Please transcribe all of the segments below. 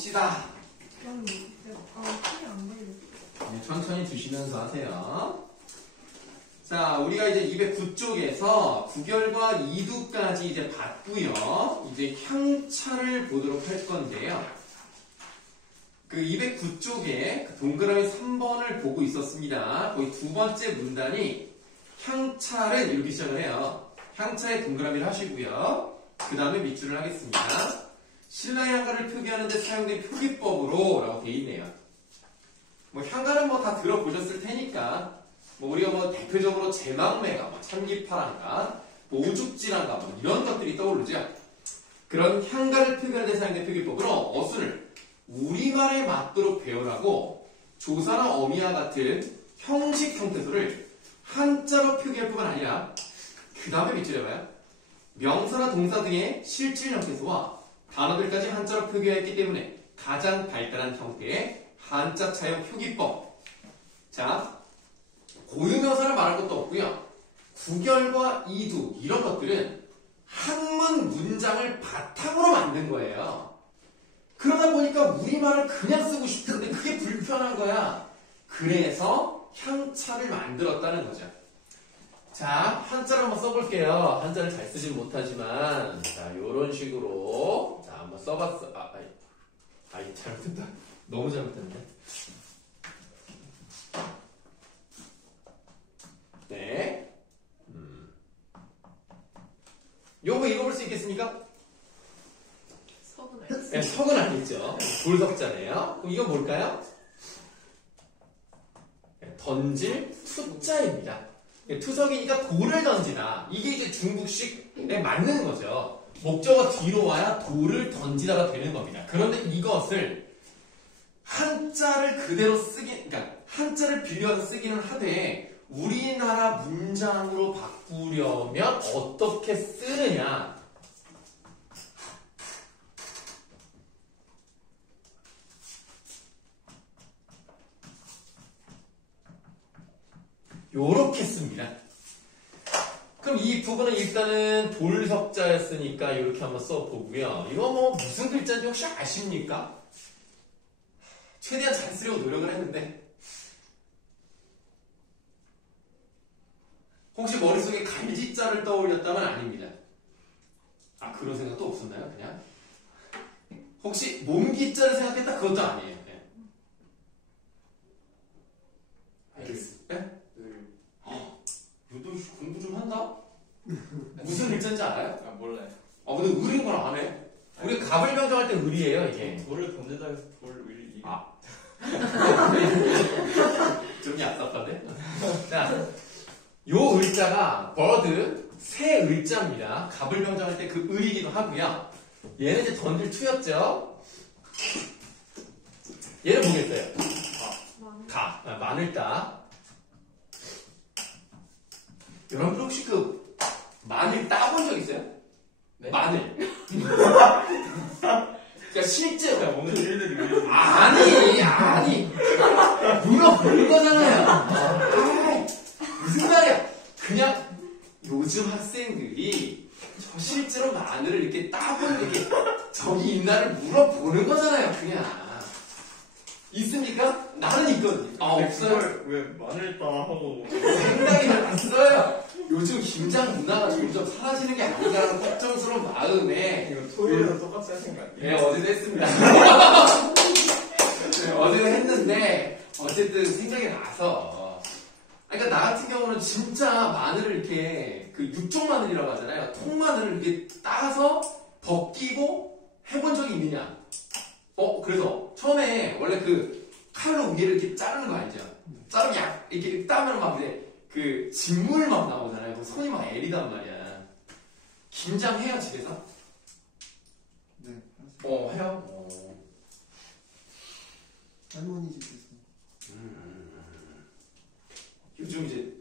봅시다. 안 걸려. 네, 천천히 두시면서 하세요. 자, 우리가 이제 209쪽에서 구결과 이두까지 이제 봤고요. 이제 향차를 보도록 할 건데요. 그 209쪽에 그 동그라미 3번을 보고 있었습니다. 거기 두 번째 문단이 향차를 이렇게 시작을 해요. 향차에 동그라미를 하시고요. 그 다음에 밑줄을 하겠습니다. 신라의 향가를 표기하는 데 사용된 표기법으로 라고 되어 있네요. 뭐 향가는 뭐 다 들어보셨을 테니까 뭐 우리가 뭐 대표적으로 제망매가 뭐 참기파란가 뭐 오죽지란가 뭐 이런 것들이 떠오르죠. 그런 향가를 표기하는 데 사용된 표기법으로 어순을 우리말에 맞도록 배우라고 조사나 어미와 같은 형식 형태소를 한자로 표기할 뿐만 아니라 그 다음에 밑줄에 봐요. 명사나 동사 등의 실질 형태소와 단어들까지 한자로 표기하였기 때문에 가장 발달한 형태의 한자 차용 표기법. 자, 고유명사를 말할 것도 없고요. 구결과 이두 이런 것들은 한문 문장을 바탕으로 만든 거예요. 그러다 보니까 우리말을 그냥 쓰고 싶은데 그게 불편한 거야. 그래서 향차를 만들었다는 거죠. 자, 한자를 한번 써볼게요. 한자를 잘 쓰진 못하지만 자, 요런 식으로 자, 한번 써봤어. 이게 잘못했다. 너무 잘못했네. 네. 요거 읽어볼 수 있겠습니까? 석은 알겠어. 네, 석은 아니죠. 돌석자네요. 그럼 이건 뭘까요? 네, 던질 투자입니다. 투석이니까 돌을 던지다. 이게 이제 중국식에 맞는 거죠. 목적어 뒤로 와야 돌을 던지다가 되는 겁니다. 그런데 이것을 한자를 그대로 그러니까 한자를 빌려서 쓰기는 하되 우리나라 문장으로 바꾸려면 어떻게 쓰느냐? 요렇게 씁니다. 그럼 이 부분은 일단은 돌석자였으니까 이렇게 한번 써보고요. 이거 뭐 무슨 글자인지 혹시 아십니까? 최대한 잘 쓰려고 노력을 했는데 혹시 머릿속에 갈지자를 떠올렸다면 아닙니다. 아, 그런 생각도 없었나요? 그냥? 혹시 몸기자를 생각했다? 그것도 아니에요. 네. 알겠습니다. 네? 유도 공부 좀 한다? 무슨 글자인지 알아요? 아, 몰라요. 근데 을인 걸 안 해. 우리 갑을 병정할 때 을이에요, 이게. 돌을 던지다 해서 돌을 이. 좀 얍삽한데? 자, 요 을자가 bird, 새 을자입니다. 갑을 병정할 때 그 을이기도 하고요. 얘는 이제 던질 투였죠? 얘는 뭐겠어요? 마늘따. 여러분들 혹시 그 마늘 따본 적 있어요? 네? 마늘. 그러니까 실제로 오늘 일들이 아니 물어보는 거잖아요. 무슨 말이야? 그냥 요즘 학생들이 저 실제로 마늘을 이렇게 따본 게 저기 있나를 물어보는 거잖아요. 그냥 있습니까? 나는 있거든요. 없어요. 왜 마늘 따 하고 생각이 났어요. 요즘 김장 문화가 점점 사라지는 게 아닌가라는 걱정스러운 마음에 이거 토요일은 똑같이 하신 거 아니에요? 네, 어제도 했습니다. 네, 어제도 했는데 어쨌든 생각이 나서 그러니까 나 같은 경우는 진짜 마늘을 이렇게 그 육종 마늘이라고 하잖아요. 통마늘을 이렇게 따서 벗기고 해본 적이 있느냐? 그래서 처음에 원래 그 칼로 위를 이렇게 자르는 거 알죠? 자르면 이렇게 따면 막 이제 그 진물 막 나오잖아요. 그 손이 막 애리단 말이야. 김장 해요 집에서? 네. 해요. 할머니 집에서. 요즘 이제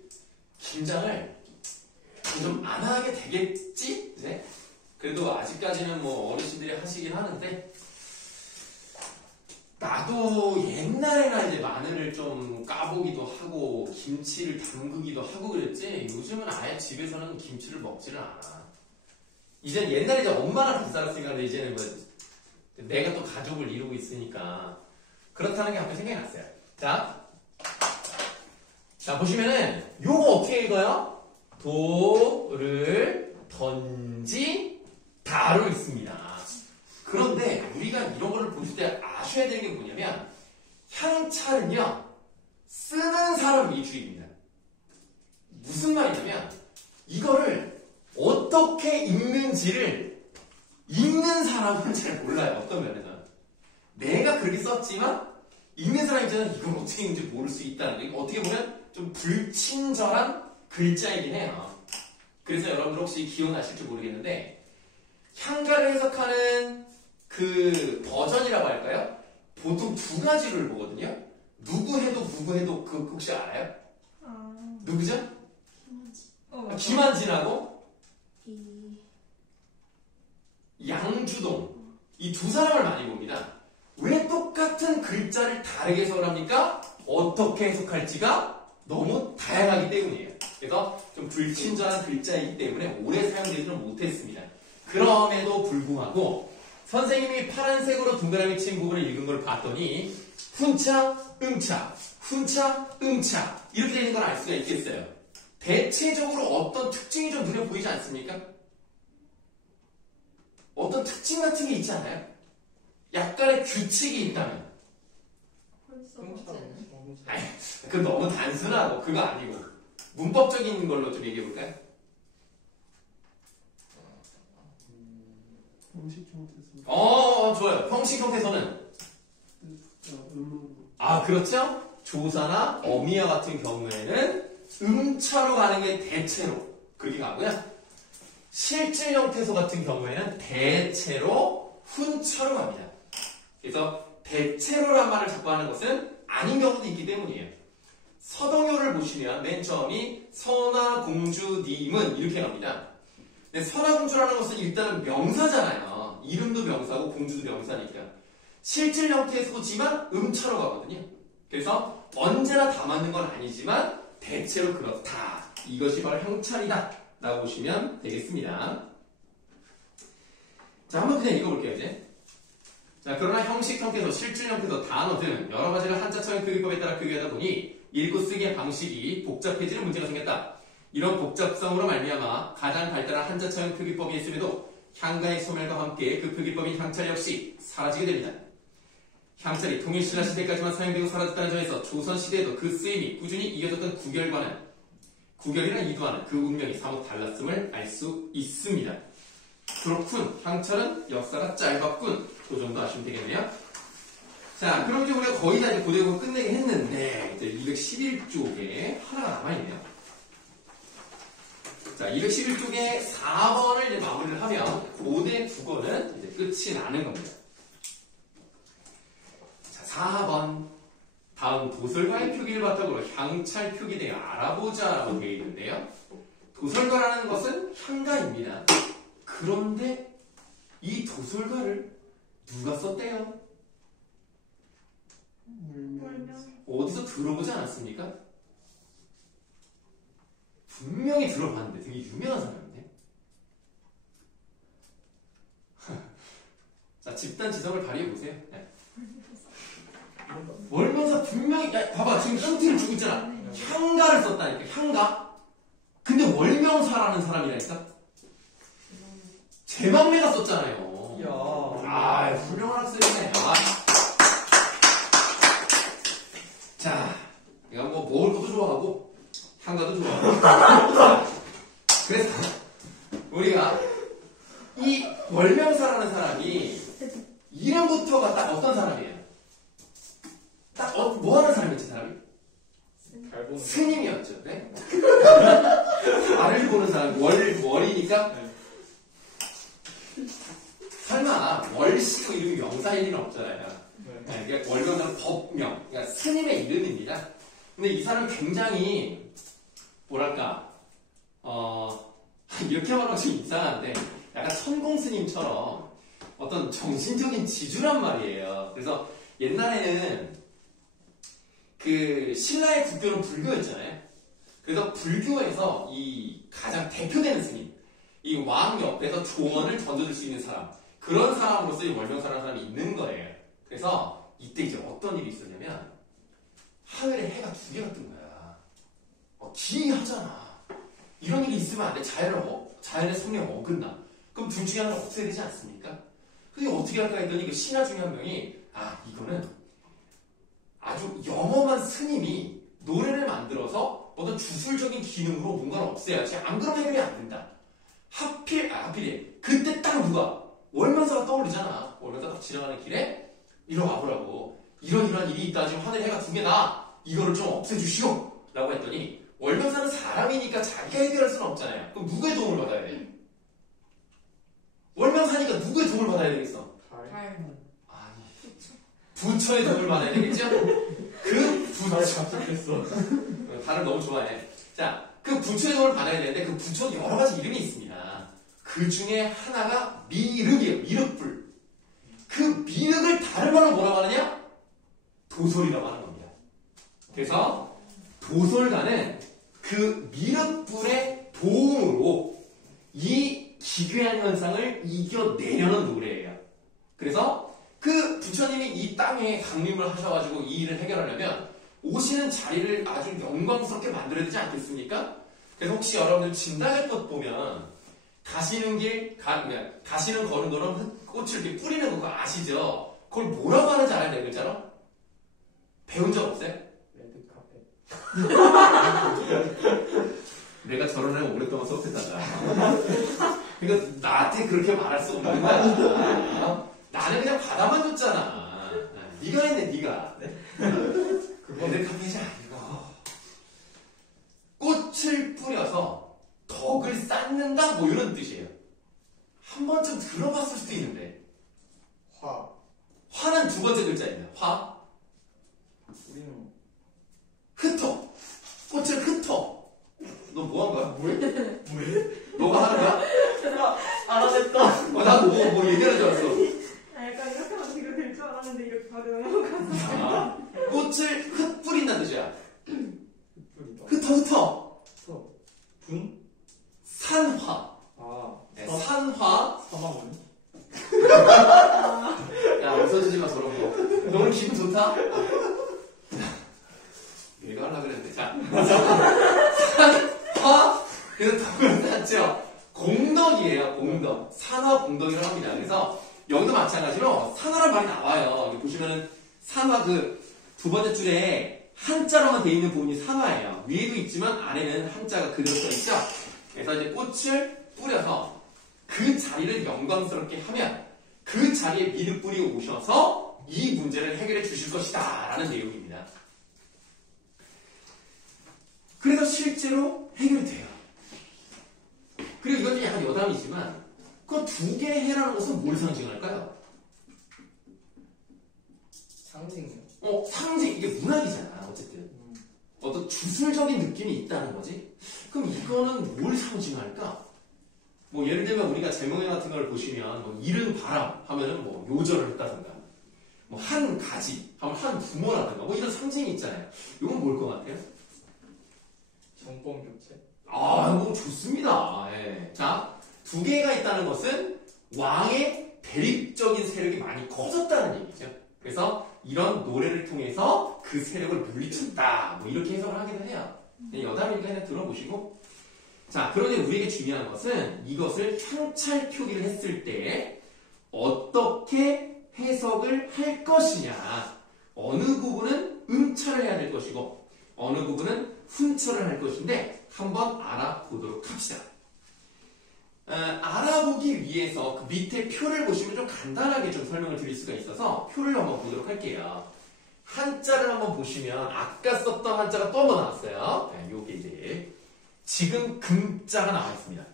김장을 좀 안 하게 되겠지? 이제? 그래도 아직까지는 뭐 어르신들이 하시긴 하는데 나도 옛날에나 이제 마늘을 좀 까보기도 하고 김치를 담그기도 하고 그랬지 요즘은 아예 집에서는 김치를 먹지를 않아. 이젠 옛날에 이제 엄마랑 같이 살았으니까 근데 이제는 뭐 내가 또 가족을 이루고 있으니까 그렇다는 게 갑자기 생각이 났어요. 자 보시면은 요거 어떻게 읽어요? 돌을 던지다로 있습니다. 그런데 우리가 이런 거를 보실 때 아셔야 되는 게 뭐냐면 향찰은요 쓰는 사람 위주입니다. 무슨 말이냐면 이거를 어떻게 읽는지를 읽는 사람은 잘 몰라요. 어떤 면에서 내가 그렇게 썼지만 읽는 사람 입장에서는 이걸 어떻게 읽는지 모를 수 있다는 거. 어떻게 보면 좀 불친절한 글자이긴 해요. 그래서 여러분들 혹시 기억나실지 모르겠는데 향가를 해석하는 그 버전이라고 할까요? 보통 두 가지를 보거든요. 누구 해도 그 혹시 알아요? 누구죠? 김한진하고 양주동 이 두 사람을 많이 봅니다. 왜 똑같은 글자를 다르게 해석을 합니까? 어떻게 해석할지가 너무 다양하기 때문이에요. 그래서 좀 불친절한 글자이기 때문에 오래 사용되지는 못했습니다. 그럼에도 불구하고 선생님이 파란색으로 동그라미 친 부분을 읽은 걸 봤더니 훈차, 응차, 훈차, 응차 이렇게 되는 걸 알 수가 있겠어요. 대체적으로 어떤 특징이 좀 눈에 보이지 않습니까? 어떤 특징 같은 게 있지 않아요? 약간의 규칙이 있다면 아니, 그건 너무 단순하고 그거 아니고 문법적인 걸로 좀 얘기해 볼까요? 형식 형태에서 좋아요. 형식 형태에서는 그렇죠? 조사나 어미와 같은 경우에는 음차로 가는 게 대체로 그렇게 가고요. 실질 형태소 같은 경우에는 대체로 훈차로 갑니다. 그래서 대체로란 말을 자꾸 하는 것은 아닌 경우도 있기 때문이에요. 서동요를 보시면 맨 처음이 선화공주님은 이렇게 갑니다. 근데 선화공주라는 것은 일단은 명사잖아요. 이름도 명사고 공주도 명사니까. 실질 형태에서지만 음차로 가거든요. 그래서 언제나 다 맞는 건 아니지만 대체로 그렇다. 이것이 바로 형찰이다. 라고 보시면 되겠습니다. 자, 한번 그냥 읽어볼게요, 이제. 자, 그러나 형식 형태에서 실질 형태에서 단어 등 여러 가지를 한자처럼 표기법에 따라 표기하다 보니 읽고 쓰기의 방식이 복잡해지는 문제가 생겼다. 이런 복잡성으로 말미암아 가장 발달한 한자처럼 표기법이 있음에도 향가의 소멸과 함께 그 표기법인 향찰 역시 사라지게 됩니다. 향찰이 통일신라 시대까지만 사용되고 사라졌다는 점에서 조선시대에도 그 쓰임이 꾸준히 이어졌던 구결이나 이두와는 그 운명이 사뭇 달랐음을 알 수 있습니다. 그렇군. 향찰은 역사가 짧았군. 그 정도 아시면 되겠네요. 자, 그럼 이제 우리가 거의 다 이제 고대국을 끝내긴 했는데, 이제 211쪽에 하나가 남아있네요. 자, 211쪽에 4번을 이제 마무리를 하면, 고대 국어는 이제 끝이 나는 겁니다. 자, 4번. 다음 도설가의 표기를 바탕으로 향찰 표기에 대해 알아보자라고 되어 있는데요. 도설가라는 것은 향가입니다. 그런데 이 도설가를 누가 썼대요? 어디서 들어보지 않았습니까? 분명히 들어봤는데 되게 유명한 사람인데. 자, 집단 지성을 발휘해보세요. 네. 월명사 분명히 봐봐 지금 힌트를 주고 있잖아. 향가를 썼다니까. 향가. 근데 월명사라는 사람이라니까. 제방매가 썼잖아요. 훌륭한 학생이네. 자, 내가 뭐 먹을 것도 좋아하고 향가도 좋아하고. 그래서 우리가 이 월명사라는 사람이 이름부터가 딱 어떤 사람이에요? 딱 뭐 하는 사람이었지, 사람이? 스님이었죠. 네? 달을 보는 사람, 월이니까? 네. 설마, 월시고 이름이 명사일 리는 없잖아요. 네. 그러니까 월명사는 법명, 그러니까 스님의 이름입니다. 근데 이 사람이 굉장히, 뭐랄까, 이렇게 말하면 좀 이상한데, 약간 천공스님처럼 어떤 정신적인 지주란 말이에요. 그래서 옛날에는 그 신라의 국교는 불교였잖아요. 그래서 불교에서 이 가장 대표되는 스님, 이 왕 옆에서 조언을 던져줄 수 있는 사람, 그 그런 사람으로서 이 월명사라는 사람이 있는 거예요. 그래서 이때 이제 어떤 일이 있었냐면 하늘에 해가 두 개가 뜬 거야. 기이하잖아. 이런 일이 있으면 안 돼. 자연의 성령 어긋나. 그럼 둘 중에 하나를 없애야 되지 않습니까? 근데 어떻게 할까 했더니 그 신하 중에 한 명이 이거는 아주 영험한 스님이 노래를 만들어서 어떤 주술적인 기능으로 뭔가를 없애야지. 안 그러면 해결이 안 된다. 하필이야. 그때 딱 누가? 월명사가 떠오르잖아. 월명사 딱 지나가는 길에 이리 와보라고. 이런 일이 있다. 지금 하늘에 해가 두 개다. 이거를 좀 없애주시오. 라고 했더니 월명사는 사람이니까 자기가 해결할 수는 없잖아요. 그럼 누구의 도움을 받아야 돼? 월명사니까 누구의 도움을 받아야 되겠어? 달. 부처의 도움을 받아야 되겠죠? 그 부처. 갑작했어. 달을 너무 좋아해. 자, 그 부처의 도움을 받아야 되는데 그 부처는 여러 가지 이름이 있습니다. 그 중에 하나가 미륵이에요. 미륵불. 그 미륵을 다른 말로 뭐라고 하느냐? 도솔이라고 하는 겁니다. 그래서 도솔가는 그 미륵불의 도움으로 이 기괴한 현상을 이겨내려는 노래예요. 그래서 그 부처님이 이 땅에 강림을 하셔가지고 이 일을 해결하려면 오시는 자리를 아주 영광스럽게 만들어야 되지 않겠습니까? 그래서 혹시 여러분들 진달래 꽃 보면 가시는 거는 거는 꽃을 이렇게 뿌리는 거 아시죠? 그걸 뭐라고 하는지 알아요, 네 글자로? 배운 적 없어요? 레드카펫. 내가 저런 애 오랫동안 수업했다가 그러니까 나한테 그렇게 말할 수 없는 거야. 나는 그냥 받아만 줬잖아. 네가 했네, 네가. 레드카펫이 아니고 꽃을 뿌려서 덕을 쌓는다 뭐 이런 뜻이에요. 한 번쯤 들어봤을 수도 있는데 화는 두 번째 글자입니다. 화 우리는 흩어. 꽃을 흩어. 너 뭐 한 거야? 뭐해? 너가 하는 거야? 알아냈다. 나도 뭐 얘기하는 줄 알았어. 약간 이렇게 하면 뒤로 될 줄 알았는데 이렇게 바로 넘어가서. 꽃을 흩뿌린다는 뜻이야. 흩뿌리다. 흩어. 분? 산화. 네, 산화. 사망원. 야, 없어지지 마, 저런 거. 너 오늘 기분 좋다? 얘가 하려고 그랬는데. 자. 산화. 그래서 덕을 쌓죠. 공덕이에요, 공덕. 산화 공덕이라고 합니다. 그래서 여기도 마찬가지로 산화란 말이 나와요. 여기 보시면은 산화 두 번째 줄에 한자로만 되어 있는 부분이 산화예요. 위에도 있지만 아래는 한자가 그대로 써 있죠. 그래서 이제 꽃을 뿌려서 그 자리를 영광스럽게 하면 그 자리에 미륵불이 오셔서 이 문제를 해결해 주실 것이다 라는 내용입니다. 그래서 실제로 해결이 돼요. 그리고 이건 약간 여담이지만 그 두 개의 해라는 것은 뭘 상징할까요? 상징이요. 상징. 이게 문학이잖아. 어쨌든 어떤 주술적인 느낌이 있다는 거지. 그럼 이거는 뭘 상징할까? 뭐 예를 들면 우리가 제목에 같은 걸 보시면 뭐 이른 바람 하면은 뭐 요절을 했다든가 뭐 한 가지 하면 한 부모라든가 뭐 이런 상징이 있잖아요. 이건 뭘 것 같아요? 정권 교체. 이거 좋습니다. 예. 자, 두 개가 있다는 것은 왕의 대립적인 세력이 많이 커졌다는 얘기죠. 그래서 이런 노래를 통해서 그 세력을 물리쳤다. 뭐 이렇게 해석을 하기도 해요. 여담이니까 그냥 들어보시고. 자, 그런데 우리에게 중요한 것은 이것을 향찰 표기를 했을 때 어떻게 해석을 할 것이냐. 어느 부분은 음찰을 해야 될 것이고 어느 부분은 훈철을 할 것인데 한번 알아보도록 합시다. 알아보기 위해서 그 밑에 표를 보시면 좀 간단하게 좀 설명을 드릴 수가 있어서 표를 한번 보도록 할게요. 한자를 한번 보시면 아까 썼던 한자가 또 한번 나왔어요. 요게 이제 지금 금자가 나와 있습니다.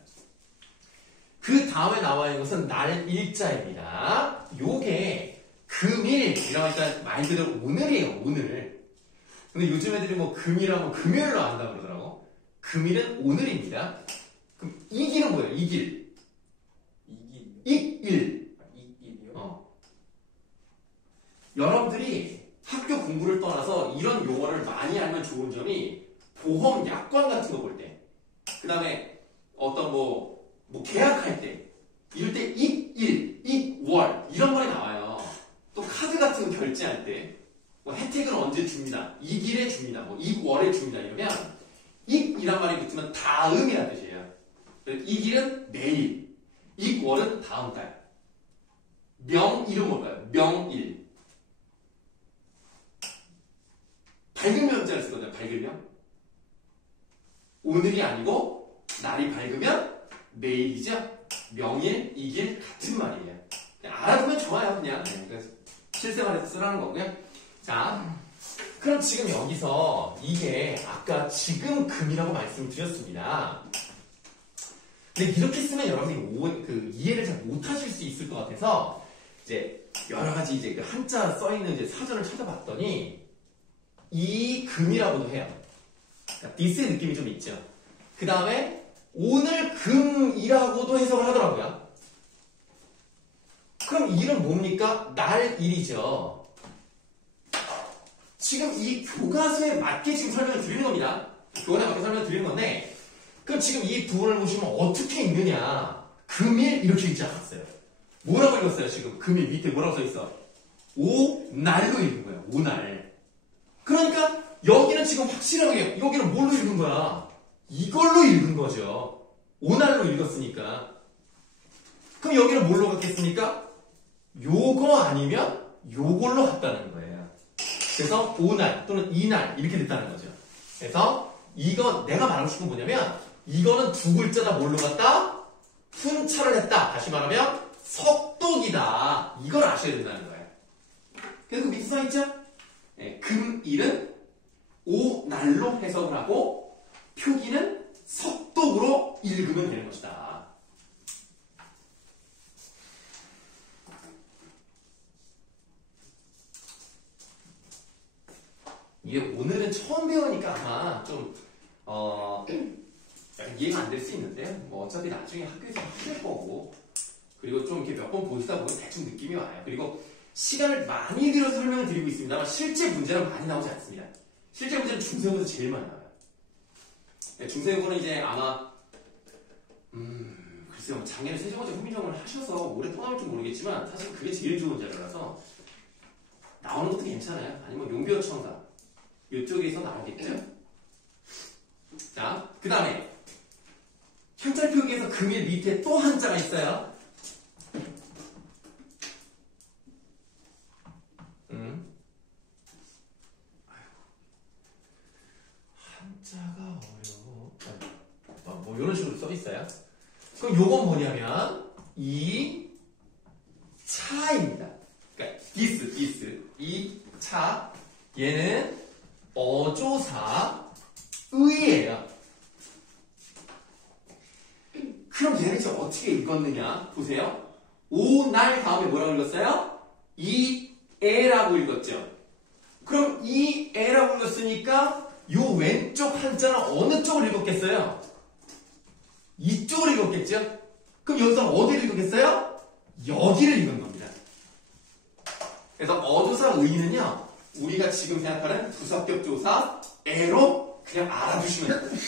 그 다음에 나와 있는 것은 날 일자입니다. 요게 금일이라고 하니까 말 그대로 오늘이에요. 오늘. 근데 요즘 애들이 뭐 금이라면 금요일로 안다 그러더라고. 금일은 오늘입니다. 그럼 이길은 뭐예요? 이길. 이길이요? 이길. 이길이요? 여러분들이 학교 공부를 떠나서 이런 용어를 많이 알면 좋은 점이 보험 약관 같은 거 볼 때, 그 다음에 어떤 뭐 계약할 때, 이럴 때 익일, 익월 결제할 때 뭐 혜택을 언제 줍니다. 이 길에 줍니다. 뭐 이 월에 줍니다. 이러면 이란 말이 붙으면 다음이라는 뜻이에요. 이 길은 내일, 이 월은 다음 달. 명일은 뭘까요? 명일. 밝은 명자를 쓰거든요. 밝은 명. 오늘이 아니고 날이 밝으면 내일이죠. 명일, 이길 같은 말이에요. 그냥 알아두면 좋아요. 그냥 그래서 실생활에서 쓰라는 거고요. 자, 그럼 지금 여기서 이게 아까 지금 금이라고 말씀을 드렸습니다. 근데 이렇게 쓰면 여러분들이 이해를 잘 못하실 수 있을 것 같아서 이제 여러 가지 이제 그 한자 써 있는 이제 사전을 찾아봤더니 이 금이라고도 해요. 그러니까 디스의 느낌이 좀 있죠. 그 다음에 오늘 금이라고도 해석을 하더라고요. 그럼 일은 뭡니까? 날 일이죠. 지금 이 교과서에 맞게 지금 설명을 드리는 겁니다. 교과서에 맞게 설명을 드리는 건데 그럼 지금 이 부분을 보시면 어떻게 읽느냐? 금일 이렇게 읽지 않았어요. 뭐라고 읽었어요? 지금 금일 밑에 뭐라고 써있어? 오날로 읽은 거예요. 오날. 그러니까 여기는 지금 확실하게 여기는 뭘로 읽은 거야? 이걸로 읽은 거죠. 오날로 읽었으니까. 그럼 여기는 뭘로 갔겠습니까? 요거 아니면 요걸로 갔다는 거예요. 그래서 오날 또는 이날 이렇게 됐다는 거죠. 그래서 이거 내가 말하고 싶은 건 뭐냐면 이거는 두 글자다 뭘로 갔다? 훈차를 했다. 다시 말하면 석독이다. 이걸 아셔야 된다는 거예요. 그래서 그 밑에 써있죠? 네, 금일은 오날로 해석을 하고 표기는 석독으로 읽으면 되는 것이다. 이게 오늘은 처음 배우니까 아마 좀 이해가 안 될 수 있는데 뭐 어차피 나중에 학교에서 하실 거고 그리고 좀 이렇게 몇 번 보시다 보면 대충 느낌이 와요. 그리고 시간을 많이 들여서 설명을 드리고 있습니다만 실제 문제는 많이 나오지 않습니다. 실제 문제는 중세고에서 제일 많이 나와요. 네, 중세고는 이제 아마 글쎄요 작년에 세종문제 후민정을 하셔서 올해 또 나올지 모르겠지만 사실 그게 제일 좋은 자료라서 나오는 것도 괜찮아요. 아니면 용비어천사 이쪽에서 나오겠죠? 자, 그 다음에 현찰 표기에서 금일 밑에 또 한자가 있어요. 한자가 어려워. 뭐 이런 식으로 써 있어요. 그럼 요건 뭐냐면 이 차입니다. 그러니까 디스 이 차 얘는 어조사 의예요. 그럼 얘는 이제 어떻게 읽었느냐? 보세요. 오날 다음에 뭐라고 읽었어요? 이애라고 읽었죠. 그럼 이애라고 읽었으니까 요 왼쪽 한자는 어느 쪽을 읽었겠어요? 이쪽을 읽었겠죠? 그럼 여기서 어디를 읽었겠어요? 여기를 읽은 겁니다. 그래서 어조사 의는요, 우리가 지금 생각하는 부사격 조사 애로 그냥 알아두시면 돼요.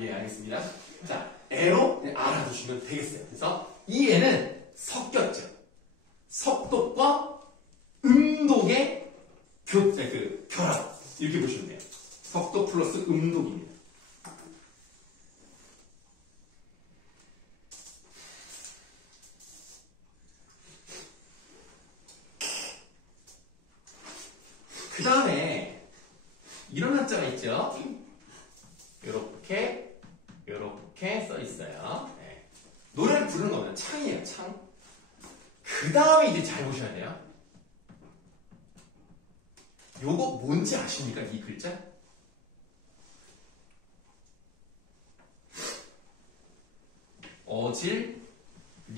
예, 알겠습니다. 자, 애로 그냥 알아두시면 되겠어요. 그래서 이 애는 섞였죠. 석독과 음독의 결합. 이렇게 보시면 돼요. 석독 플러스 음독입니다. 그 다음에 이런 한자가 있죠. 요렇게 써 있어요. 네. 노래를 부르는 거는 창이에요. 창. 그 다음에 이제 잘 보셔야 돼요. 요거 뭔지 아십니까? 이 글자? 어질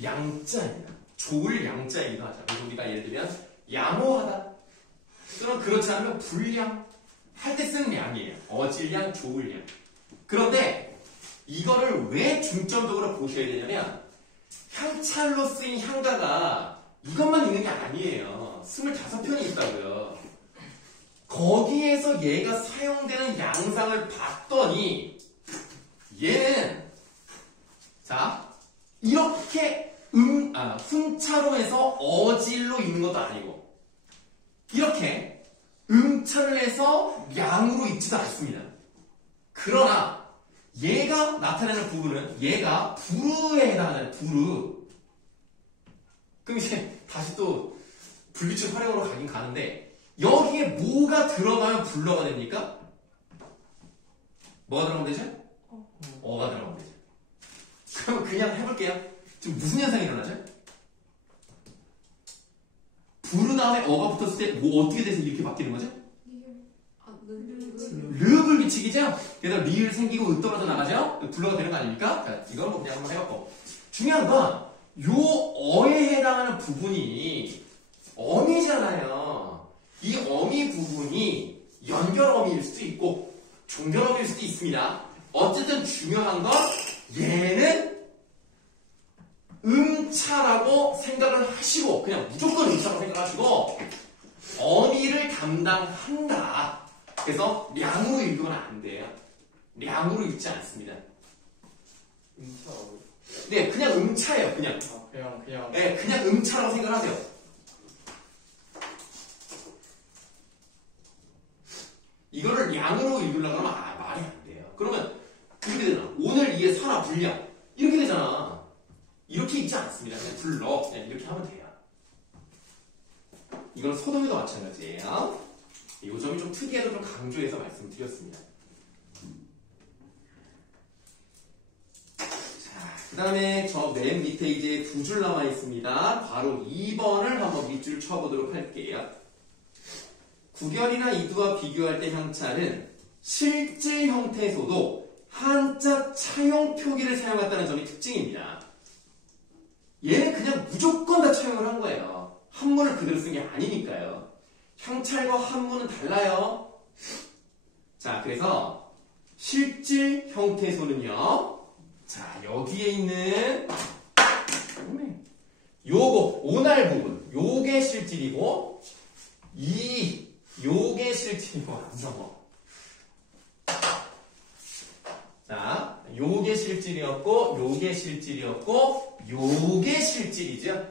량자입니다. 좋을 양자이기도 하죠. 그래서 우리가 예를 들면 양호하다. 또는 그렇지 않으면 불량 할 때 쓰는 양이에요. 어질량, 좋을량. 그런데 이거를 왜 중점적으로 보셔야 되냐면 향찰로 쓰인 향가가 이것만 있는 게 아니에요. 25편이 있다고요. 거기에서 얘가 사용되는 양상을 봤더니 얘는 자 이렇게 훈차로 해서 어질로 있는 것도 아니고 이렇게 음차를 해서 량으로 읽지도 않습니다. 그러나 얘가 나타내는 부분은 얘가 부르에 해당하는 부르. 그럼 이제 다시 또 불규칙 활용으로 가긴 가는데 여기에 뭐가 들어가면 불러가 됩니까? 뭐가 들어가면 되죠? 어가 들어가면 되죠. 그럼 그냥 해볼게요. 지금 무슨 현상이 일어나죠? 부르 다음에 어가 붙었을 때 뭐 어떻게 돼서 이렇게 바뀌는 거죠? 르 불규칙이죠? 그래서 리을 생기고 으 떨어져 나가죠? 불러가 되는 거 아닙니까? 자, 이건 뭐 그냥 한번 해봤고. 중요한 건 요 어에 해당하는 부분이 어미잖아요. 이 어미 부분이 연결어미일 수도 있고 종결어미일 수도 있습니다. 어쨌든 중요한 건 얘는 음차라고 생각을 하시고 그냥 무조건 음차라고 생각하시고 어미를 담당한다. 그래서 량으로 읽으면 안 돼요. 량으로 읽지 않습니다. 음차라고. 네, 그냥 음차예요. 그냥. 그냥. 네, 그냥 음차라고 생각하세요. 이거를 량으로 읽으려고 하면 말이 안 돼요. 그러면 이렇게 되잖아. 오늘 이게 산화 불량 이렇게 되잖아. 이렇게 읽지 않습니다. 그냥 불러. 그냥 이렇게 하면 돼요. 이건 소동에도 마찬가지예요. 이 점이 좀 특이해서 좀 강조해서 말씀드렸습니다. 자, 그 다음에 저 맨 밑에 이제 두 줄 남아 있습니다. 바로 2번을 한번 밑줄 쳐보도록 할게요. 구결이나 이두와 비교할 때 형찰은 실질 형태에서도 한자 차용 표기를 사용했다는 점이 특징입니다. 얘는 그냥 무조건 다 차용을 한 거예요. 한문을 그대로 쓴 게 아니니까요. 형찰과 한문은 달라요. 자, 그래서 실질 형태소는요. 자, 여기에 있는 요거 오날 부분 요게 실질이고 요게 실질이고 완성어. 자, 요게 실질이었고 요게 실질이었고 요게 실질이죠.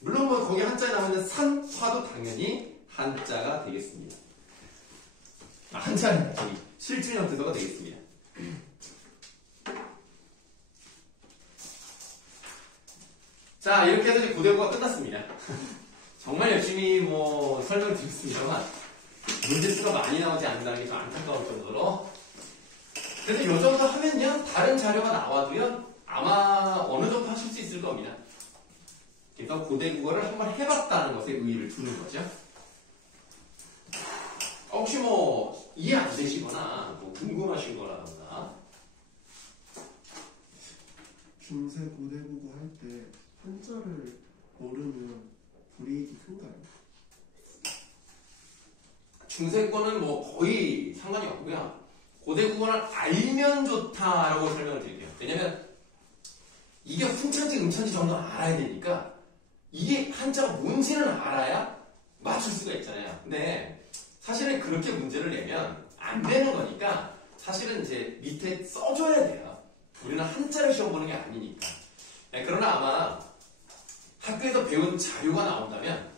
물론 뭐 거기 한자에 나오는 산화도 당연히 한자가 되겠습니다. 한자는 저기 실질 형태소가 되겠습니다. 자, 이렇게 해서 이제 고대국어가 끝났습니다. 정말 열심히 뭐 설명을 드렸습니다만 문제수가 많이 나오지 않는다는 게 좀 안타까울 정도로. 그래도 이 정도 하면요 다른 자료가 나와도요 아마 어느 정도 하실 수 있을 겁니다. 그래서 고대국어를 한번 해봤다는 것에 의의를 두는 거죠. 혹시 뭐 이해 안 되시거나 뭐 궁금하신 거라던가 중세 고대국어 할 때 한자를 모르면 불이익이 큰가요? 중세국어는 뭐 거의 상관이 없고요. 고대국어를 알면 좋다라고 설명을 드릴게요. 왜냐면 이게 훈찬지 음찬지 정도 알아야 되니까 이게 한자가 뭔지는 알아야 맞출 수가 있잖아요. 근데 사실은 그렇게 문제를 내면 안 되는 거니까 사실은 이제 밑에 써줘야 돼요. 우리는 한자를 시험 보는 게 아니니까. 네, 그러나 아마 학교에서 배운 자료가 나온다면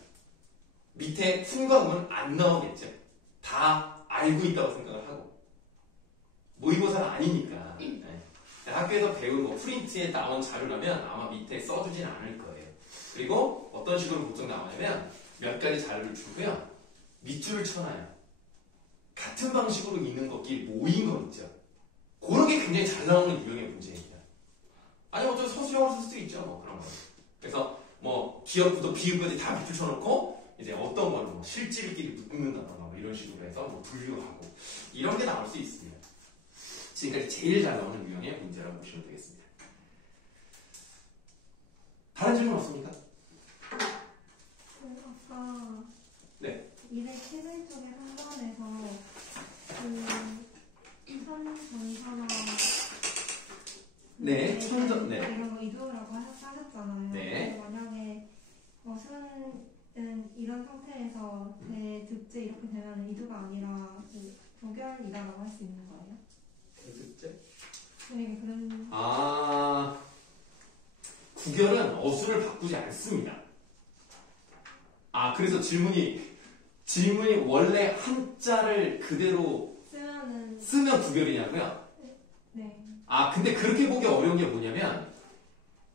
밑에 훈과 음은 안 나오겠죠. 다 알고 있다고 생각을 하고 모의고사는 아니니까. 네. 학교에서 배운 뭐 프린트에 나온 자료라면 아마 밑에 써주진 않을 거예요. 그리고 어떤 식으로 보통 나오냐면 몇 가지 자료를 주고요. 밑줄을 쳐놔요. 같은 방식으로 있는 것끼리 모인 거 있죠. 그런 게 굉장히 잘 나오는 유형의 문제입니다. 아니 어쩌면 서술형으로 쓸 수도 있죠. 뭐 그런 거. 그래서 뭐 기역부터 비읍까지 다 밑줄 쳐놓고 이제 어떤 거는 뭐 실질끼리 묶는다던가 뭐 이런 식으로 해서 뭐 분류하고 이런 게 나올 수 있습니다. 지금까지 제일 잘 나오는 유형의 문제라고 보시면 되겠습니다. 다른 질문 없습니까? 아까 네. 211쪽의 한번에서 그 선전사나 네, 천전, 네. 이런 거 이두라고 하셨잖아요. 네. 만약에 것은 이런 상태에서 대득제 이렇게 되면 이두가 아니라 그 부결이다라고 할 수 있는 거예요? 대득제? 네, 그런. 구결은 어수를 바꾸지 않습니다. 아, 그래서 질문이 원래 한자를 그대로 쓰면은 쓰면 구결이냐고요? 네. 아, 근데 그렇게 보기 어려운 게 뭐냐면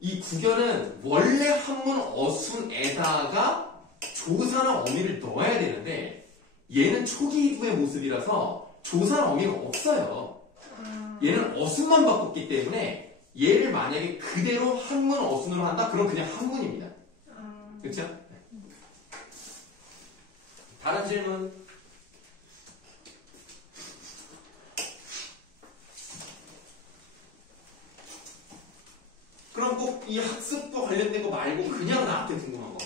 이 구결은 원래 한문 어순에다가 조사나 어미를 넣어야 되는데 얘는 초기부의 모습이라서 조사나 어미가 없어요. 아, 얘는 어순만 바꿨기 때문에 얘를 만약에 그대로 한문 어순으로 한다? 그럼 그냥 한문입니다. 아, 그렇죠? 다른 질문? 그럼 꼭 이 학습과 관련된 거 말고 그냥 나한테 궁금한 거.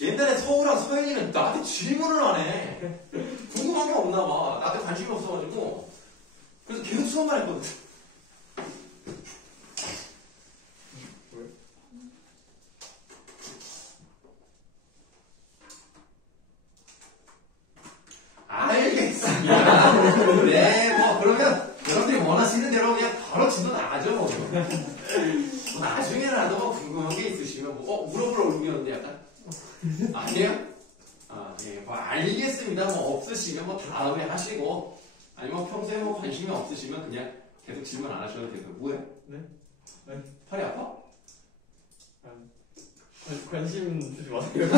옛날에 서우랑 서현이는 나한테 질문을 안 해. 궁금한 게 없나 봐. 나한테 관심이 없어가지고. 그래서 계속 수업만 했거든. 왜? 알겠습니다. 네, 뭐 그러면 여러분들이 원하시는 대로 그냥 바로 진도 나가죠. 뭐 나중에라도 뭐 궁금한 게 있으시면 물어볼 얼굴이었는데 약간 아니에요? 아, 예, 뭐 알겠습니다. 뭐 없으시면 뭐 다음에 하시고 아니면 평소에 뭐 관심이 없으시면 그냥 계속 질문 안 하셔도 되고 뭐해? 네? 네? 팔이 아파? 관심 주지 마세요.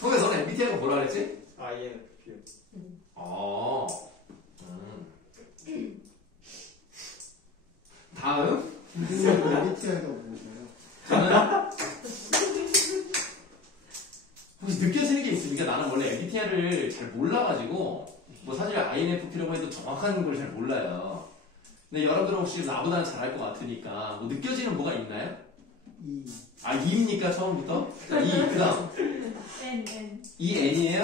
성우야 너는 MBTI가 뭐라 그랬지? INFP요. 다음 선생님 MBTI가 뭐예요? 저는 혹시 느껴지는 게 있습니까? 나는 원래 MBTI를 잘 몰라가지고 뭐 사실 INFP라고 해도 정확한 걸 잘 몰라요. 근데 여러분들은 혹시 나보다는 잘 알 것 같으니까 뭐 느껴지는 뭐가 있나요? 이 아 2입니까 처음부터? 자, 2 그다음 N. EN이에요?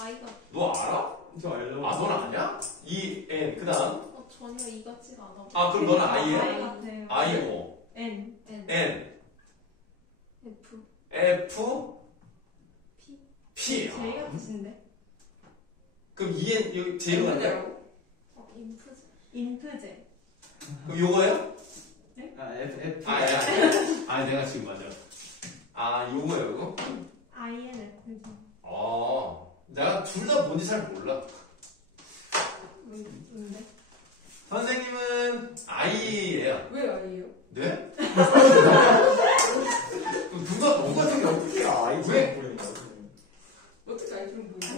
아이가 너 알아? 저 알려고. 아 넌 아냐? EN 그다음 전혀 이 같지가 않아. 아 그럼 너는 I예요? I 같아요. I고 N. N F F P P J 같으신데? 그럼 EN 여기 J로 갈까요? 인프즈 인프제. 그럼 요거예요? 아, F. 아 내가 지금 맞아. 아 요거예요 요거? INFJ. 내가 둘 다 뭔지 잘 몰라. 뭔데? 선생님은 I예요. 왜 아이예요? 네? 누가 너 같은 게 어떻게 아이처럼 왜? 보이는 거 같아요. 어떻게 아이를 몰라?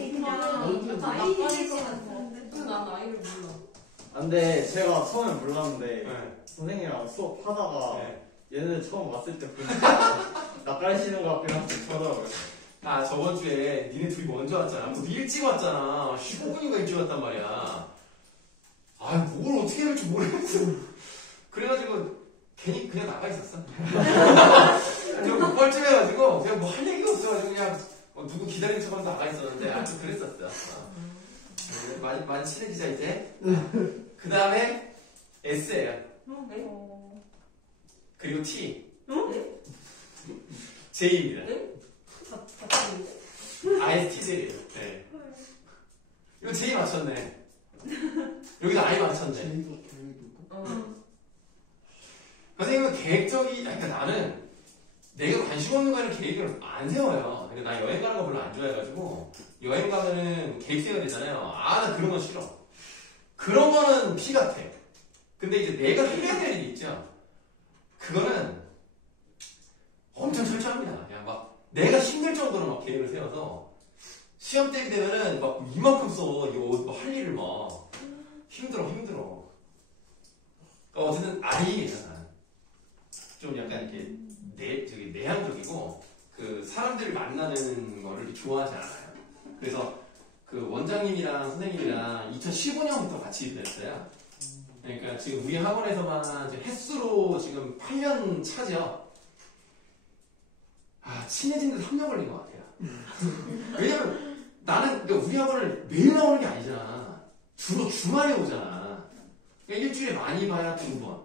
아니, 그냥 아이일 것 같은데 난 아이를 몰라. 아, 근데 제가 처음에 몰랐는데 네. 선생님이랑 수업하다가 네. 얘네들 처음 왔을 때 보니까 낯가리시는 것 같긴 한데 하더라고요. 아 저번 주에 니네 둘이 먼저 왔잖아. 우리 일찍 왔잖아. 15분인가 일찍 왔단 말이야. 아 뭘 어떻게 해야 할지 모르겠어. 그래가지고 괜히 그냥 나가 있었어. 좀 뻘쭘해가지고 그냥 뭐 할 얘기가 없어가지고 그냥 누구 기다리는 척하면서 나가 있었는데 좀 그랬었어. 많이 친해지자 이제. 그 다음에 S예요. 그리고 T. J입니다. ISTJ예요. 네. 이거 J 맞췄네. 여기도 I 맞췄네. J가 계획인가? 선생님은 그러니까 나는 내가 관심 없는 거에는 계획을 안 세워요. 그러니까 나 여행 가는 거 별로 안 좋아해가지고 여행 가면은 계획 세워야 되잖아요. 나 그런 거 싫어. 그런 거는 P 같아. 근데 이제 내가 해야 될 일이 있죠. 그거는 엄청 철저합니다. 그냥 막 내가 힘들 정도로 막 계획을 세워서 시험 때이 되면은 막 이만큼 써. 뭐 할 일을 막 힘들어. 그러니까 어쨌든 I예요. 나는 좀 약간 이렇게 내향적이고 그 사람들을 만나는 거를 이렇게 좋아하지 않아요. 그래서 그 원장님이랑 선생님이랑 2015년부터 같이 일했어요. 그러니까 지금 우리 학원에서만 이제 횟수로 지금 8년 차죠. 친해진 데 3년 걸린 것 같아요. 왜냐면 나는 그러니까 우리 학원을 매일 나오는 게 아니잖아. 주로 주말에 오잖아. 그러니까 일주일에 많이 봐야 2번.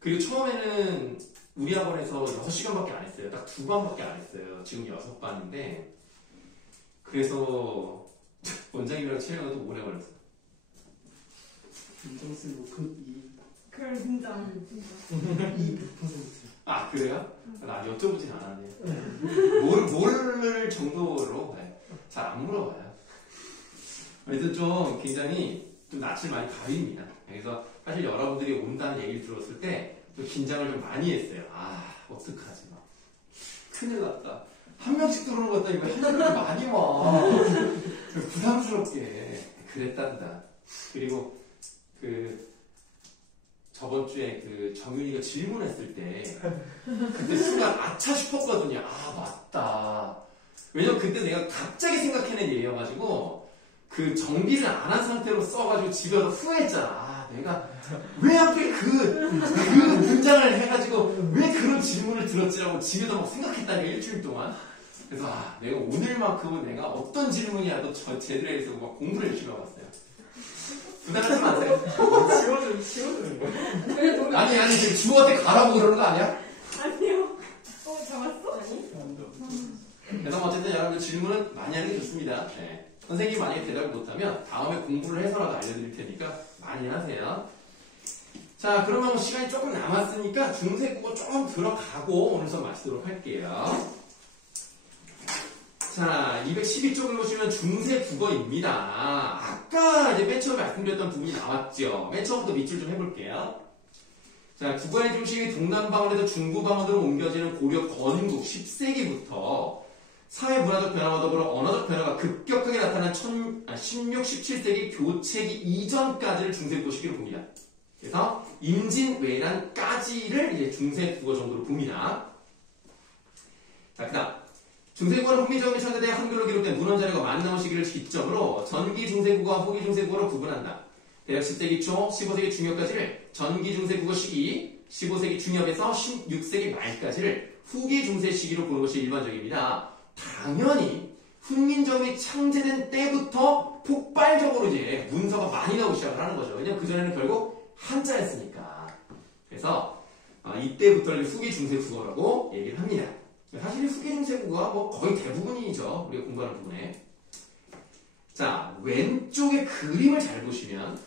그리고 처음에는 우리 학원에서 6시간밖에 안 했어요. 딱 2반밖에 안 했어요. 지금 6반인데 그래서 원장님이랑 촬영해도 오래 걸렸어. 인정 쓰고 급 2. 그걸 진짜 진짜. 200%. 아, 그래요? 나 여쭤보진 않았네요. 뭘 정도로 잘 안 물어봐요. 그래서 좀 굉장히 좀 낯을 많이 가립니다. 그래서 사실 여러분들이 온다는 얘기를 들었을 때 좀 긴장을 좀 많이 했어요. 아, 어떡하지 마. 큰일 났다. 한 명씩 들어오는 것 같다. 이거 한 명씩 많이 와. 부담스럽게 그랬단다. 그리고 저번 주에 정윤이가 질문했을 때 그때 순간 아차 싶었거든요. 아, 맞다. 왜냐면 그때 내가 갑자기 생각해낸 얘기여가지고 정비를 안 한 상태로 써가지고 집에 와서 후회했잖아. 아, 내가 왜 하필 그 문장을 해가지고 왜 그런 질문을 들었지라고 집에서 막 생각했다니까 일주일 동안. 그래서 내가 오늘만큼은 내가 어떤 질문이라도 제대로 해서 막 공부를 열심히 해봤어요. 부담하지 마세요. 치워주는 거야? 아니 지금 주호한테 가라고 그러는 거 아니야? 아니요. 잡았어? 아니? 그래서 어쨌든 여러분들 질문은 많이 하는 게 좋습니다. 네. 선생님이 만약에 대답을 못하면 다음에 공부를 해서라도 알려드릴 테니까 많이 하세요. 자, 그러면 시간이 조금 남았으니까 중세국어 조금 들어가고 오늘 수업 마치도록 할게요. 자, 212쪽을 보시면 중세국어입니다. 아까 이제 맨 처음에 말씀드렸던 부분이 나왔죠. 맨 처음부터 밑줄 좀 해볼게요. 자, 국어의 중심이 동남방언에서 중부방언으로 옮겨지는 고려 건국 10세기부터 사회문화적 변화와 더불어 언어적 변화가 급격하게 나타난 16, 17세기 교체기 이전까지를 중세국어 시기로 봅니다. 그래서 임진, 외란까지를 이제 중세국어 정도로 봅니다. 자, 그 다음 중세국어는 흥미적인 천대대 한글로 기록된 문헌자료가 많이 나온 시기를 기점으로 전기 중세국어와 후기 중세국어로 구분한다. 대략 10세기 초, 15세기 중엽까지를 전기 중세국어 시기, 15세기 중엽에서 16세기 말까지를 후기 중세 시기로 보는 것이 일반적입니다. 당연히 훈민정 이 창제된 때부터 폭발적으로 이제 문서가 많이 나오기 시작을 하는 거죠. 왜냐면 그전에는 결국 한자였으니까. 그래서 이때부터 후기 중세국어라고 얘기를 합니다. 사실 후기 중세국어가 뭐 거의 대부분이죠. 우리가 공부하는 부분에. 자, 왼쪽에 그림을 잘 보시면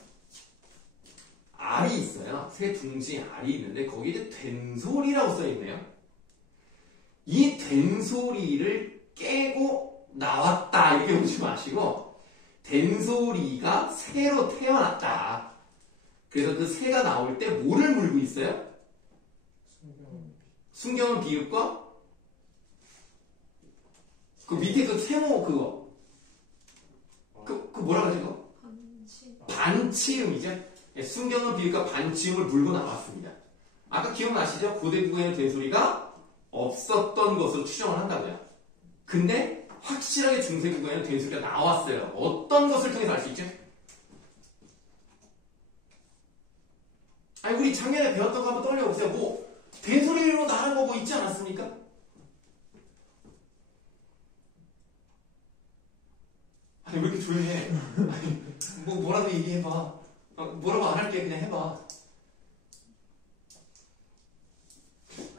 알이 있어요. 새 둥지 알이 있는데 거기에 이제 된소리라고 써있네요. 이 된소리를 깨고 나왔다 이렇게 보지 마시고 된소리가 새로 태어났다. 그래서 그 새가 나올 때 뭐를 물고 있어요? 순경은 비읍과 그 밑에 그 세모 그거 그 뭐라 그러지 그거? 반치음이죠. 순경은 비읍과 반치음을 물고 나왔습니다. 아까 기억나시죠? 고대국어에는 된소리가 없었던 것으로 추정을 한다고요. 근데 확실하게 중세국어에는 된소리가 나왔어요. 어떤 것을 통해서 알 수 있죠? 아니 우리 작년에 배웠던 거 한번 떠올려보세요. 뭐 된소리로 나는 거 뭐 있지 않았습니까? 아니 왜 이렇게 조용해? 아니 뭐라도 얘기해봐. 뭐라고 안 할게. 그냥 해봐.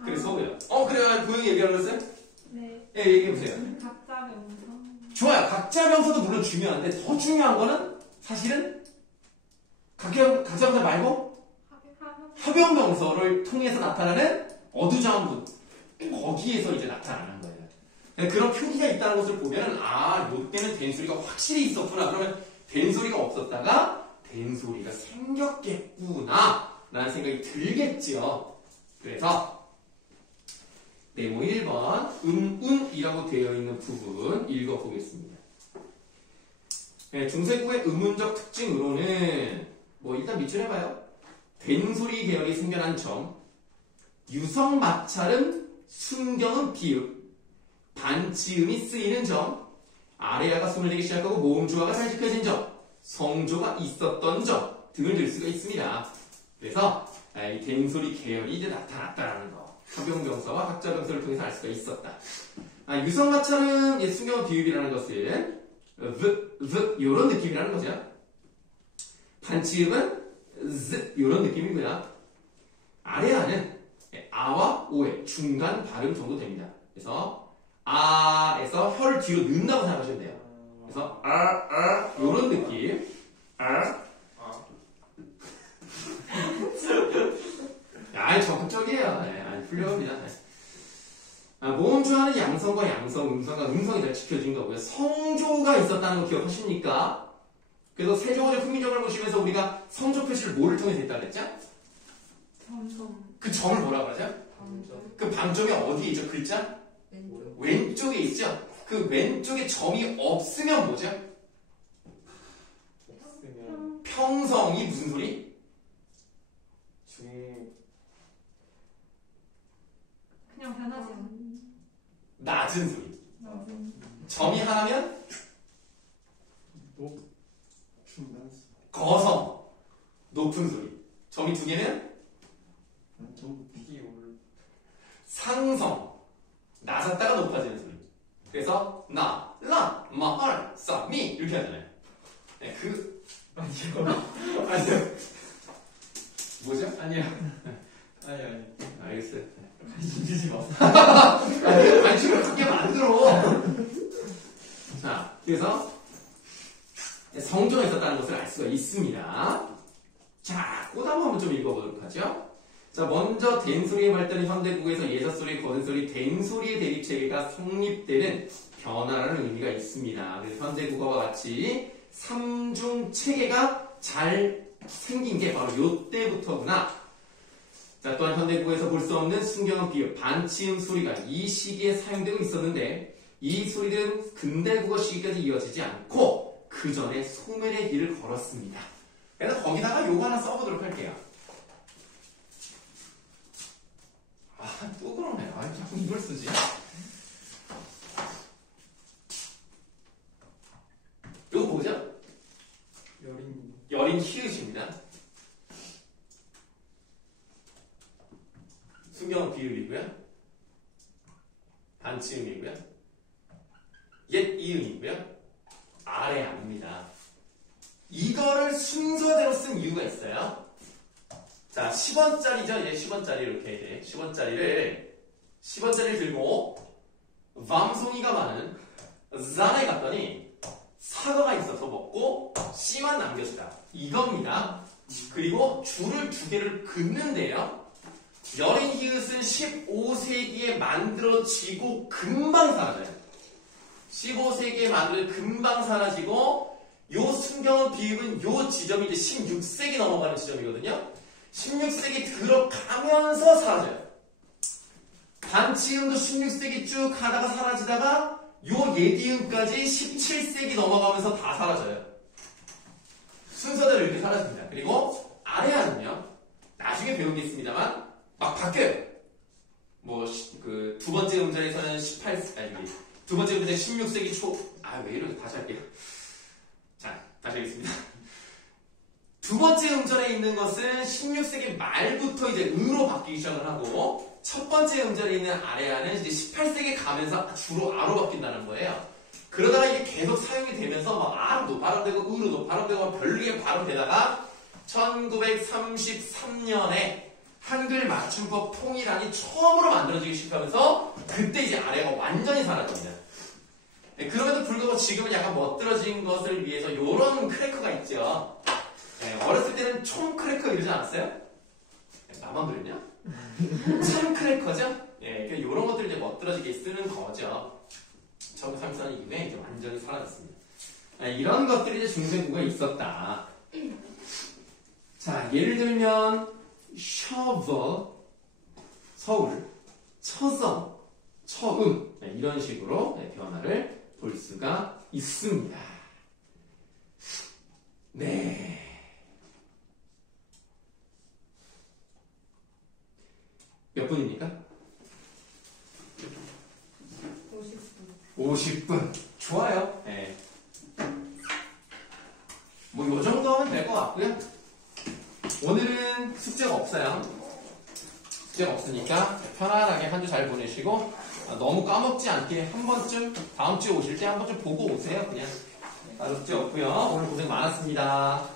그래서요. 그래요. 고영이 얘기하려고 했어요? 네. 예, 얘기해보세요. 각자 명사. 좋아요. 각자 명사도 물론 중요한데 더 중요한 거는 사실은 각자 명사 말고 협용 명사를 통해서 나타나는 어두장문 거기에서 이제 나타나는 거예요. 그런 표기가 있다는 것을 보면 이때는 된소리가 확실히 있었구나. 그러면 된소리가 없었다가 된소리가 생겼겠구나 라는 생각이 들겠죠. 그래서 네모 1번 운이라고 되어 있는 부분 읽어보겠습니다. 네, 중세국의 의문적 특징으로는 일단 밑줄 해봐요. 된소리 계열이 생겨난 점, 유성 마찰음, 순경음 비읍, 반치음이 쓰이는 점, 아래야가 손을 대기 시작하고 모음조화가 잘 지켜진 점, 성조가 있었던 점 등을 들 수가 있습니다. 그래서 이 된소리 계열이 이제 나타났다는 거. 협용명사와 각자명사를 통해서 알 수가 있었다. 유성마찰은 순경음 비읍이라는 것은 이런 느낌이라는 거죠. 반치음은 이런 느낌이고요. 아래아는 아와 오의 중간 발음 정도 됩니다. 그래서 아에서 혀를 뒤로 넣는다고 생각하시면 돼요. 그래서 이런 느낌. 양성과 양성, 음성과 음성이 잘 지켜진 거고요. 성조가 있었다는 거 기억하십니까? 그래서 세조원의 훈민정음을 보시면서 우리가 성조 표시를 뭐를 통해서 했다 그랬죠? 점점 그 점을 뭐라 그러죠? 방점 그 방점이 어디에 있죠? 글자? 왼쪽 왼쪽에 있죠? 그 왼쪽에 점이 없으면 뭐죠? 없으면 평성이 무슨 소리? 중 그냥 변하지 않아. 낮은 소리. 맞은. 점이 하나면 중간 거성, 높은 소리. 점이 두 개면 좀 피 올 상성, 낮았다가 높아지는 소리. 그래서 나, 라, 마, 알, 사, 미 이렇게 하잖아요. 네, 아니요. 뭐죠? 아니야 아니 알겠어요. 관심 주지 마. 관심을 크게 만들어. 자, 그래서 성조가 있었다는 것을 알 수가 있습니다. 자, 꼬담 한번 좀 읽어보도록 하죠. 자, 먼저 된소리의 발달은 현대국에서 예사소리, 거듭소리, 된소리의 대립체계가 성립되는 변화라는 의미가 있습니다. 그래서 현대국어와 같이 삼중 체계가 잘 생긴 게 바로 요때부터구나. 자, 또한 현대국어에서 볼 수 없는 순경음 비읍, 반치음 소리가 이 시기에 사용되고 있었는데 이 소리들은 근대국어 시기까지 이어지지 않고 그 전에 소멸의 길을 걸었습니다. 그래서 거기다가 요거 하나 써보도록 할게요. 또 그러네. 자꾸 이걸 쓰지. 요거 뭐죠? 여린 히읗입니다. 순경은 비읍이고요. 반치음이고요. 옛 이음이고요. 아래 아닙니다. 이거를 순서대로 쓴 이유가 있어요. 자, 10원짜리죠? 이제 10원짜리 이렇게 이제 10원짜리를 들고 밤송이가 많은 zan에 갔더니 사과가 있어서 먹고 씨만 남겨주다. 이겁니다. 그리고 줄을 두 개를 긋는데요. 여린 히읗은 15세기에 만들어지고 금방 사라져요. 15세기에 만들어 금방 사라지고 요 순경은 비읍은 요 지점이 이제 16세기 넘어가는 지점이거든요. 16세기 들어가면서 사라져요. 반치음도 16세기 쭉 가다가 사라지다가 요 예디음까지 17세기 넘어가면서 다 사라져요. 순서대로 이렇게 사라집니다. 그리고 아래하는요. 나중에 배운 게 있습니다만 막 바뀌어요. 뭐 그 두 번째 음절에서는 두 번째 음절에 16세기 초 왜 이러지? 다시 할게요. 자, 다시 하겠습니다. 두 번째 음절에 있는 것은 16세기 말부터 이제 으로 바뀌기 시작을 하고 첫 번째 음절에 있는 아래아는 이제 18세기 가면서 주로 아로 바뀐다는 거예요. 그러다가 이게 계속 사용이 되면서 막 아로도 발음되고 으로도 발음되고 별개 발음되다가 1933년에 한글 맞춤법 통일안이 처음으로 만들어지기 시작하면서 그때 이제 아래가 완전히 사라집니다. 네, 그럼에도 불구하고 지금은 약간 멋들어진 것을 위해서 이런 크래커가 있죠. 네, 어렸을 때는 총 크래커 이러지 않았어요? 네, 나만 그랬냐? 참 크래커죠? 예, 그러니까 이런 것들을 이제 멋들어지게 쓰는 거죠. 1934년 이후에 이제 완전히 사라졌습니다. 이런 것들이 이제 중생국어에 있었다. 자, 예를 들면 shovel, 서울, 처성, 처음 이런 식으로 변화를 볼 수가 있습니다. 네. 몇 분입니까? 50분. 좋아요. 네. 뭐, 요 정도 하면 될 것 같고요. 오늘은 숙제가 없어요. 숙제가 없으니까 편안하게 한 주 잘 보내시고, 너무 까먹지 않게 한 번쯤, 다음 주에 오실 때 한 번쯤 보고 오세요. 그냥. 숙제 없고요. 오늘 고생 많았습니다.